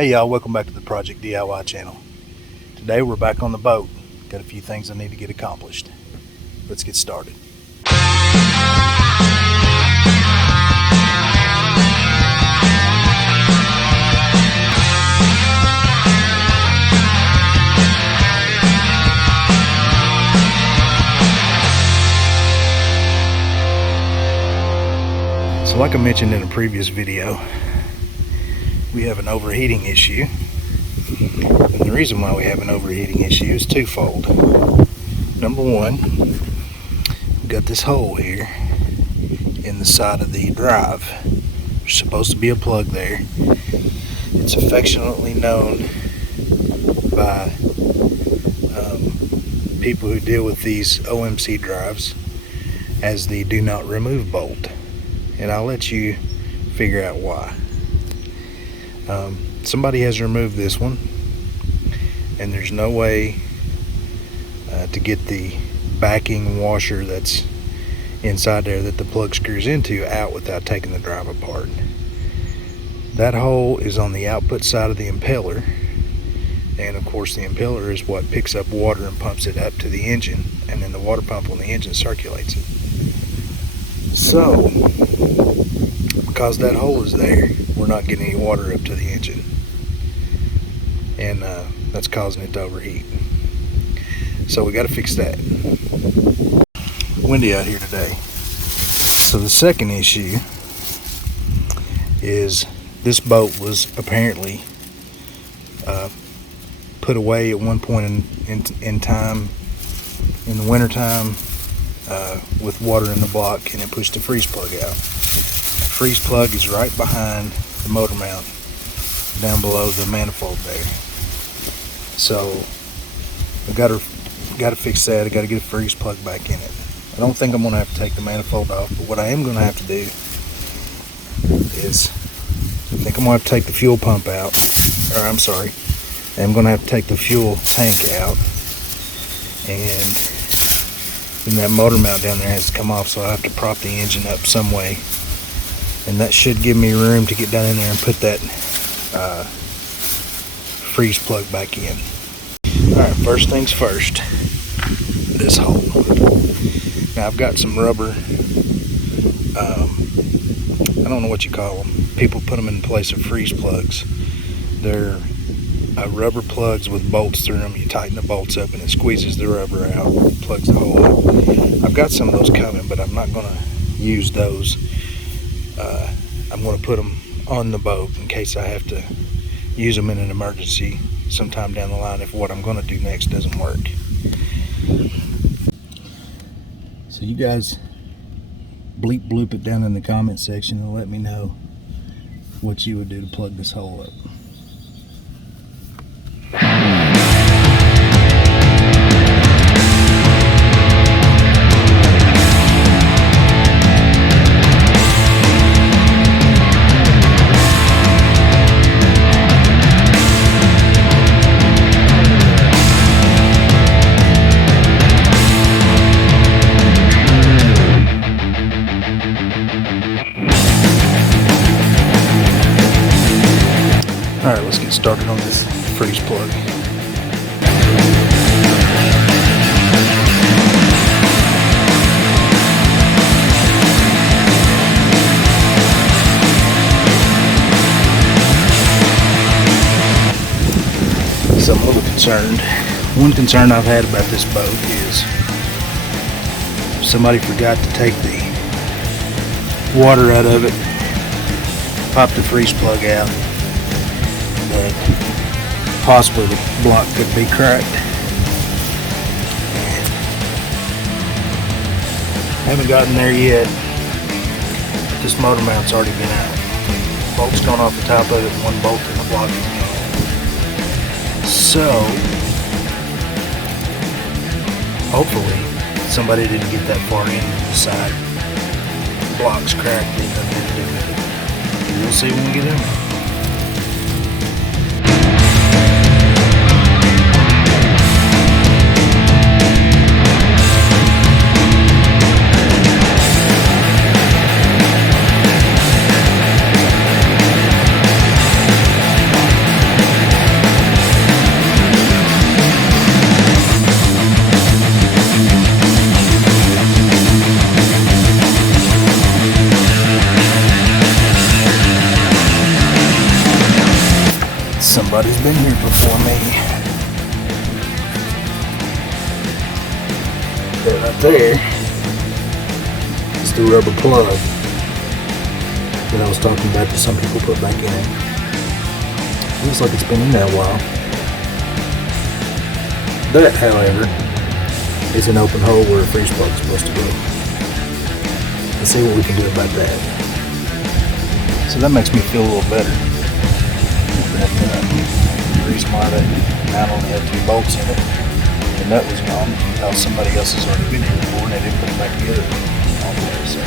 Hey y'all, welcome back to the Project DIY channel. Today we're back on the boat. Got a few things I need to get accomplished. Let's get started. So like I mentioned in a previous video, we have an overheating issue. And the reason why we have an overheating issue is twofold. Number one, we've got this hole here in the side of the drive. There's supposed to be a plug there. It's affectionately known by people who deal with these OMC drives as the do not remove bolt. And I'll let you figure out why. Somebody has removed this one, and there's no way to get the backing washer that's inside there that the plug screws into out without taking the drive apart. That hole is on the output side of the impeller, and of course the impeller is what picks up water and pumps it up to the engine, and then the water pump on the engine circulates it. So because that hole is there, we're not getting any water up to the engine, and that's causing it to overheat. So we got to fix that. Windy out here today. So the second issue is this boat was apparently put away at one point in time in the winter time with water in the block, and it pushed the freeze plug out. The freeze plug is right behind the motor mount down below the manifold there. So I've got to fix that. I got to get a freeze plug back in it. I don't think I'm going to have to take the manifold off, but what I am going to have to do is I think I'm going to have to take the fuel pump out, or I'm sorry, I'm going to have to take the fuel tank out, and then that motor mount down there has to come off, so I have to prop the engine up some way, and that should give me room to get down in there and put that freeze plug back in. Alright, first things first, this hole. Now I've got some rubber, I don't know what you call them. People put them in place of freeze plugs. They're rubber plugs with bolts through them. You tighten the bolts up and it squeezes the rubber out, plugs the hole up. I've got some of those coming, but I'm not going to use those. I'm going to put them on the boat in case I have to use them in an emergency sometime down the line if what I'm going to do next doesn't work. So you guys bleep bloop it down in the comment section and let me know what you would do to plug this hole up. Alright, let's get started on this freeze plug. So I'm a little concerned. One concern I've had about this boat is somebody forgot to take the water out of it, pop the freeze plug out. Possibly the block could be cracked. Haven't gotten there yet. This motor mount's already been out. Bolt's gone off the top of it, and one bolt in the block is gone. So hopefully somebody didn't get that far in the side. Block's cracked, and nothing to do with it. We'll see when we get in there. Somebody's been here before me. That right there is the rubber plug that I was talking about that some people put back in. Looks like it's been in there a while. That, however, is an open hole where a freeze plug is supposed to go. Let's see what we can do about that. So that makes me feel a little better. The reason why that mount only had 2 bolts in it, the nut was gone because somebody else has already been here before and they didn't put it back together all the way. So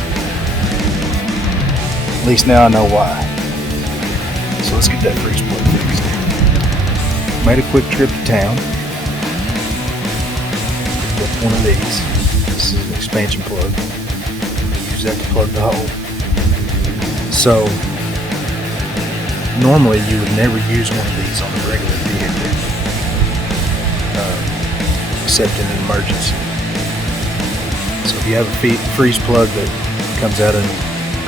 at least now I know why. So let's get that freeze plug fixed. Made a quick trip to town. Picked up one of these. This is an expansion plug. Use that to plug the hole. So normally you would never use one of these on a regular vehicle, except in an emergency. So if you have a freeze plug that comes out of a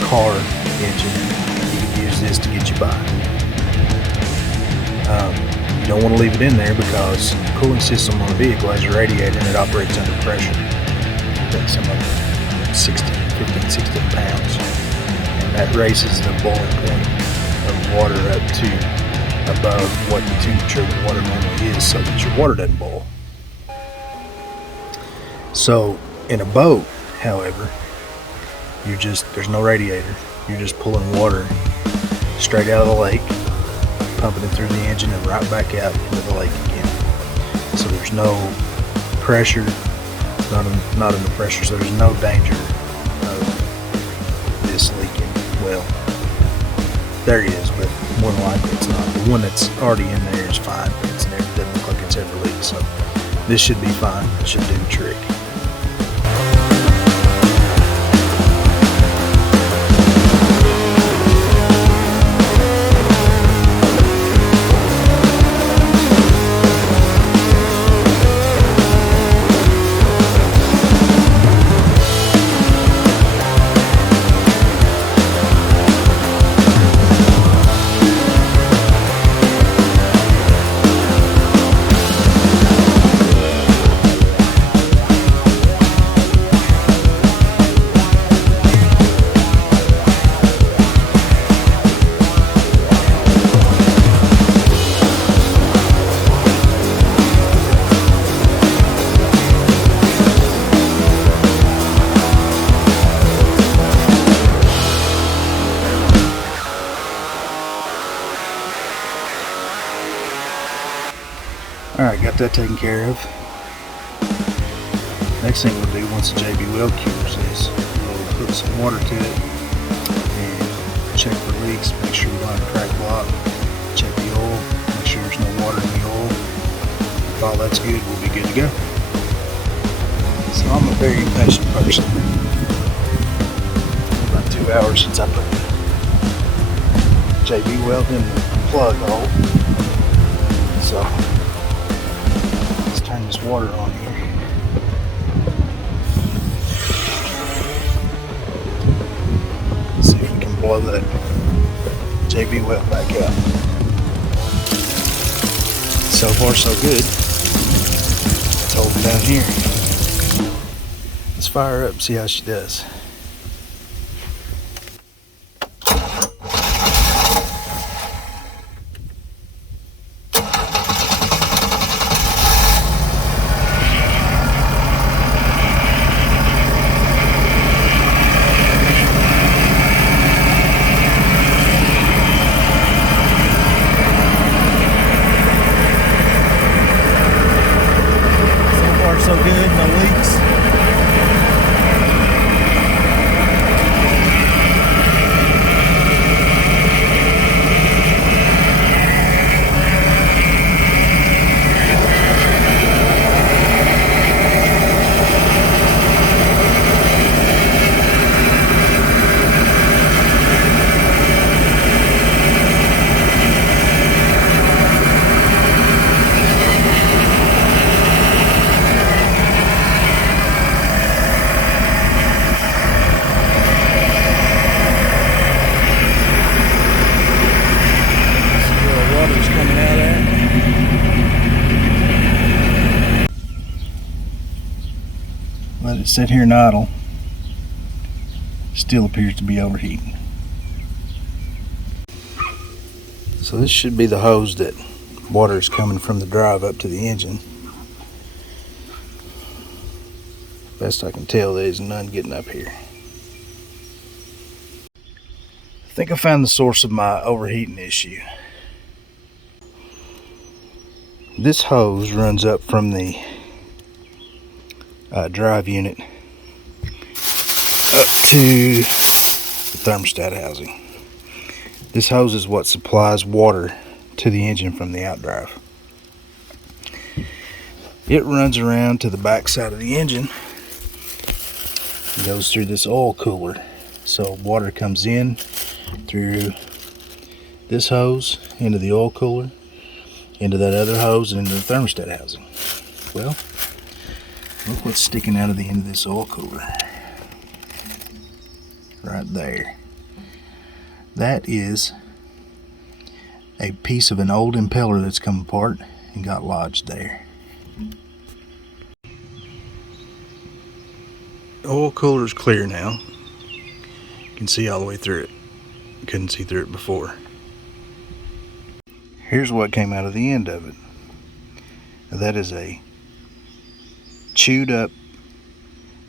car engine, you can use this to get you by. You don't want to leave it in there because the cooling system on a vehicle has a radiator and it operates under pressure. I think some of them 15, 16 pounds. And that raises the boiling point of water up to above what the temperature of the water normally is so that your water doesn't boil. So in a boat, however, there's no radiator. You're just pulling water straight out of the lake, pumping it through the engine and right back out into the lake again. So there's no pressure, not in the pressure, so there's no danger of this leaking. Well, there is, but more than likely it's not. The one that's already in there is fine, but it doesn't look like it's ever leaked, so this should be fine. It should do the trick. Alright, got that taken care of. Next thing we'll do once the JB well cures is we'll put some water to it and check for leaks, make sure we don't have a crack block, check the oil, make sure there's no water in the oil. If all that's good, we'll be good to go. So I'm a very impatient person. About 2 hours since I put the JB weld in the plug hole. So turn this water on here. Let's see if we can blow that JB well back out. So far so good. Let's hold it down here. Let's fire her up and see how she does. So good, no leaks. it sat here and idle, still appears to be overheating. So this should be the hose that water is coming from the drive up to the engine. Best I can tell, there's none getting up here. I think I found the source of my overheating issue. This hose runs up from the drive unit up to the thermostat housing. This hose is what supplies water to the engine from the outdrive. It runs around to the back side of the engine and goes through this oil cooler. So water comes in through this hose into the oil cooler, into that other hose, and into the thermostat housing. Well, look what's sticking out of the end of this oil cooler. Right there. That is a piece of an old impeller that's come apart and got lodged there. The oil cooler is clear now. You can see all the way through it. Couldn't see through it before. Here's what came out of the end of it. Now that is a chewed up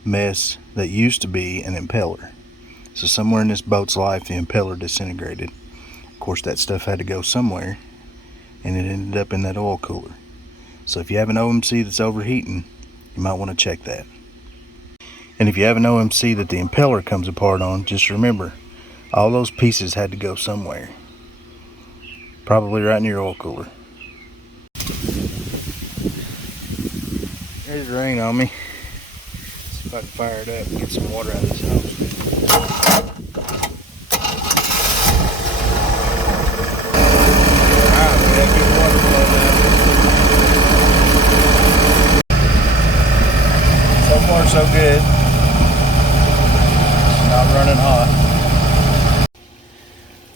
mess that used to be an impeller. So somewhere in this boat's life, the impeller disintegrated. Of course, that stuff had to go somewhere, and it ended up in that oil cooler. So if you have an OMC that's overheating, you might want to check that. And if you have an OMC that the impeller comes apart on, just remember, all those pieces had to go somewhere. Probably right in your oil cooler. There's rain on me. See if I can fire it up and get some water out of this hose. Alright, we have good water flow now. So far so good. It's not running hot.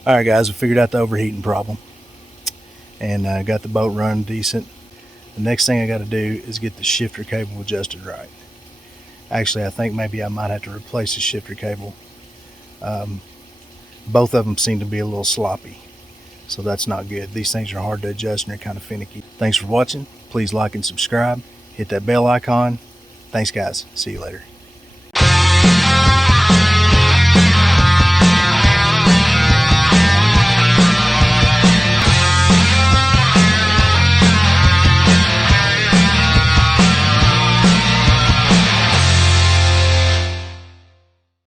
Alright guys, we figured out the overheating problem. And got the boat running decent. The next thing I got to do is get the shifter cable adjusted right. Actually, I think maybe I might have to replace the shifter cable. Both of them seem to be a little sloppy, so that's not good. These things are hard to adjust and they're kind of finicky. Thanks for watching. Please like and subscribe. Hit that bell icon. Thanks guys. See you later.